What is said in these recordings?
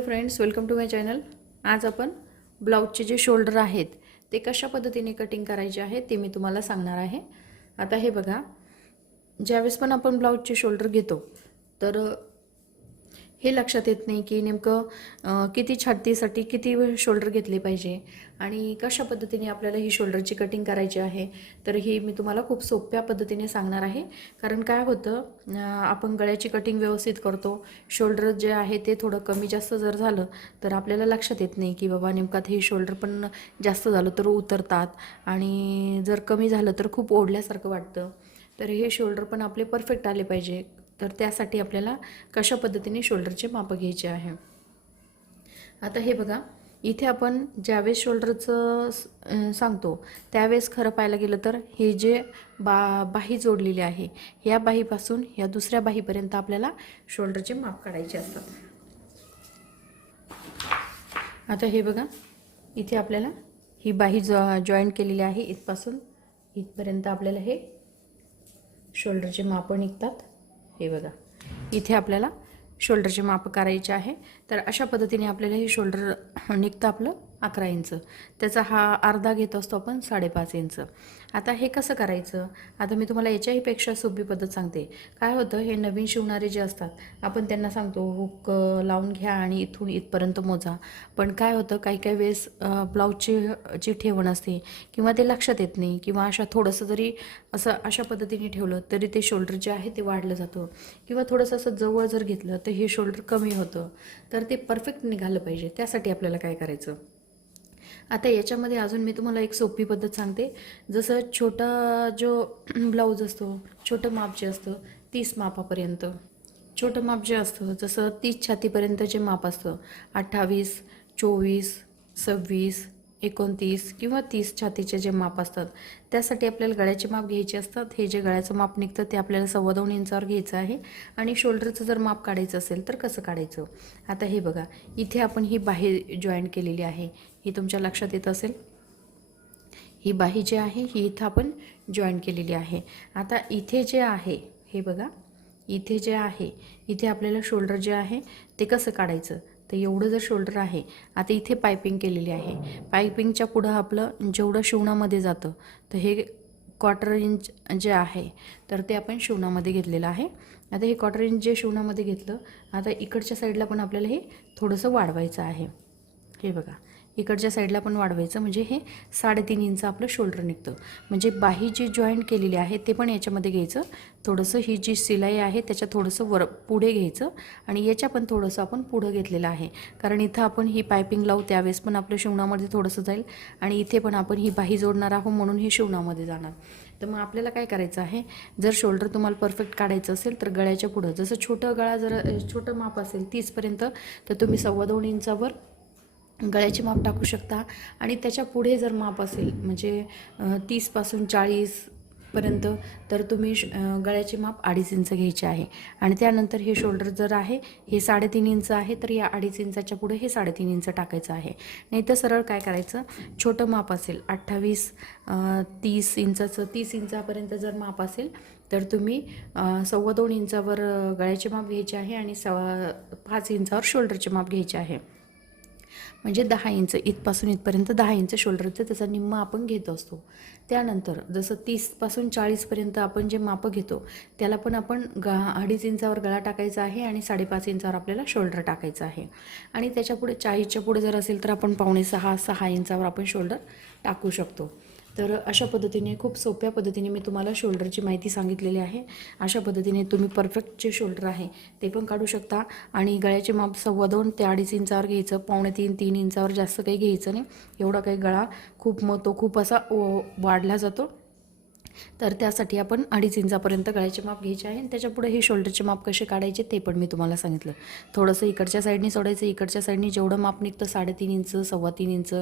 Friends, welcome to my channel. आज आपण ब्लाउजचे जे शोल्डर आहेत ते कशा पद्धतीने कटिंग करायचे आहे ते मी तुम्हाला सांगणार आहे। आता हे बघा, ज्यावेळेस पण आपण ब्लाउजचे शोल्डर घेतो तर हे लक्षात येत नाही की नेमकं किती छातीसाठी किती शोल्डर घेतले पाहिजे आणि कशा पद्धतीने आपल्याला ही शोल्डरची कटिंग करायची आहे। तर ही मी तुम्हाला खूप सोप्या पद्धतीने सांगणार आहे। कारण काय होतं, आपण गळ्याची कटिंग व्यवस्थित करतो, शोल्डर जे आहे ते थोडं कमी जास्त जर झालं तर आपल्याला लक्षात येत नाही की बाबा नेमकात हे शोल्डर पण जास्त झालं तर उतरतात आणि जर कमी झालं तर खूप ओढल्यासारखं वाटतं। तर हे शोल्डर पण आपले परफेक्ट आले पाहिजे। तर त्यासाठी आपल्याला कशा पद्धतीने शोल्डरचे माप घ्यायचे आहे। आता हे बघा, इथे आपण ज्यावेळेस शोल्डरचं सांगतो त्यावेळेस खरं पाहायला गेलं तर हे जे बाही जोडलेली आहे, या बाहीपासून या दुसऱ्या बाहीपर्यंत आपल्याला शोल्डरचे माप काढायचे असतात। आता हे बघा, इथे आपल्याला ही बाही जॉईंट केलेली आहे, इथपासून इथपर्यंत आपल्याला हे शोल्डरचे माप निघतात। हे बघा, इथे आपल्याला शोल्डरचे माप करायचे आहे। तर अशा पद्धतीने आपल्याला हे शोल्डर निघतं आपलं 11 इंच, त्याचा हा अर्धा घेत असतो आपण 5.5 इंच। आता हे कसं करायचं, आता मी तुम्हाला याच्याही पेक्षा सोपी पद्धत सांगते। काय होतं, हे नवीन शिवणारे जे असतात आपण त्यांना सांगतो हुक लावून घ्या आणि इथून इथपर्यंत मोजा, पण काय होतं काही काही वेळेस ब्लाऊजची जी ठेवण असते किंवा ते लक्षात येत नाही, किंवा अशा थोडंसं जरी असं अशा पद्धतीने ठेवलं तरी ते शोल्डर जे आहे ते वाढलं जातं, किंवा थोडंसं असं जवळ जर घेतलं तर हे शोल्डर कमी होतं। तर ते परफेक्ट निघालं पाहिजे, त्यासाठी आपल्याला काय करायचं। आता याच्यामध्ये अजून मी तुम्हाला एक सोपी पद्धत सांगते। जसं छोटा जो ब्लाऊज असतो, छोटं माप जे असतं 30 मापापर्यंत, छोटं माप जे असतं जसं 30 छातीपर्यंत जे माप असतं 28, 24, 26, 29 किंवा 30 छातीचे जे माप असतात त्यासाठी आपल्याला गळ्याचे माप घ्यायचे असतात। हे जे गळ्याचं माप निघतं ते आपल्याला 2.25 इंचावर घ्यायचं आहे। आणि शोल्डरचं जर माप काढायचं असेल तर कसं काढायचं, आता हे बघा, इथे आपण ही बाही जॉईंट केलेली आहे, ही तुमच्या लक्षात येत असेल। ही बाही जी आहे ही इथं आपण जॉईंट केलेली आहे। आता इथे जे आहे हे बघा, इथे जे आहे इथे आपल्याला शोल्डर जे आहे ते कसं काढायचं, तर एवढं जर शोल्डर आहे, आता इथे पायपिंग केलेली आहे, पायपिंगच्या पुढं आपलं जेवढं शिवणामध्ये जातं तर हे 1/4 इंच जे आहे तर ते आपण शिवणामध्ये घेतलेलं आहे। आता हे 1/4 इंच जे शिवणामध्ये घेतलं, आता इकडच्या साईडला पण आपल्याला हे थोडंसं वाढवायचं आहे। हे बघा, इकडच्या साईडला पण वाढवायचं, म्हणजे हे 3.5 इंच आपलं शोल्डर निघतं। म्हणजे बाही जी जॉईंट केलेली आहे ते पण याच्यामध्ये घ्यायचं, थोडंसं ही जी शिलाई आहे त्याच्या थोडंसं वर पुढे घ्यायचं आणि याच्या पण थोडंसं आपण पुढं घेतलेलं आहे, कारण इथं आपण ही पायपिंग लावू त्यावेळेस पण आपलं शिवणामध्ये थोडंसं जाईल आणि इथे पण आपण ही बाही जोडणार आहोत म्हणून हे शिवणामध्ये जाणार। तर मग आपल्याला काय करायचं आहे, जर शोल्डर तुम्हाला परफेक्ट काढायचं असेल तर गळ्याच्या पुढं जसं छोटं गळा जर छोटं माप असेल 30 पर्यंत तर तुम्ही 2.25 इंचावर गळ्याचे माप टाकू शकता। आणि त्याच्या पुढे जर माप असेल म्हणजे 30 पासून 40 पर्यंत तर तुम्ही गळ्याचे माप 2.5 इंच घ्यायचे आहे। आणि त्यानंतर हे शोल्डर जर आहे हे 3.5 इंच आहे तर या 2.5 इंचाच्या पुढे हे 3.5 इंच टाकायचं आहे। नाही तर सरळ काय करायचं, छोटं माप असेल 28, 30 इंचाचं, 30 इंचापर्यंत जर माप असेल तर तुम्ही 2.25 इंचावर गळ्याचे माप घ्यायचे आहे आणि 5 इंचावर शोल्डरचे माप घ्यायचे आहे। म्हणजे 10 इंच, इथपासून इथपर्यंत 10 इंच शोल्डरचं त्याचा निम्मा आपण घेत असतो। त्यानंतर जसं 30 पासून 40 पर्यंत आपण जे माप घेतो त्याला पण आपण 2.5 इंचावर गळा टाकायचा आहे आणि 5.5 इंचावर आपल्याला शोल्डर टाकायचं आहे। आणि त्याच्या पुढे 40च्या पुढे जर असेल तर आपण 5.25-6 इंचावर आपण शोल्डर टाकू शकतो। तर अशा पद्धतीने खूप सोप्या पद्धतीने मी तुम्हाला शोल्डरची माहिती सांगितलेली आहे। अशा पद्धतीने तुम्ही परफेक्ट जे शोल्डर आहे ते पण काढू शकता। आणि गळ्याचे माप 2.25 ते 2.5 इंचावर घ्यायचं, 2.25-3 इंचावर जास्त काही घ्यायचं नाही, एवढा काही गळा खूप असा वाढला जातो। तर त्यासाठी आपण 2.5 इंचापर्यंत गळ्याचे माप घ्यायचे आहे। आणि त्याच्या पुढे हे शोल्डरचे माप कसे काढायचे ते पण मी तुम्हाला सांगितलं। थोडंसं इकडच्या साईडनी सोडायचं, इकडच्या साईडनी जेवढं माप निघतं 3.5 इंच 3.25 इंच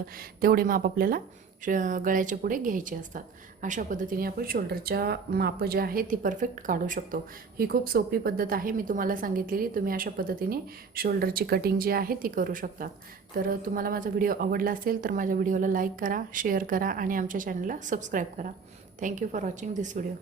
तेवढे माप आपल्याला गळ्याच्या पुढे घ्यायचे असतात। अशा पद्धतीने आपण शोल्डरच्या माप जे आहे ते परफेक्ट काढू शकतो। ही खूप सोपी पद्धत आहे मी तुम्हाला सांगितलेली, तुम्ही अशा पद्धतीने शोल्डरची कटिंग जी आहे ती करू शकता। तर तुम्हाला माझा व्हिडिओ आवडला असेल तर माझ्या व्हिडिओला लाईक करा, शेअर करा आणि आमच्या चॅनलला सबस्क्राईब करा। Thank you for watching this video.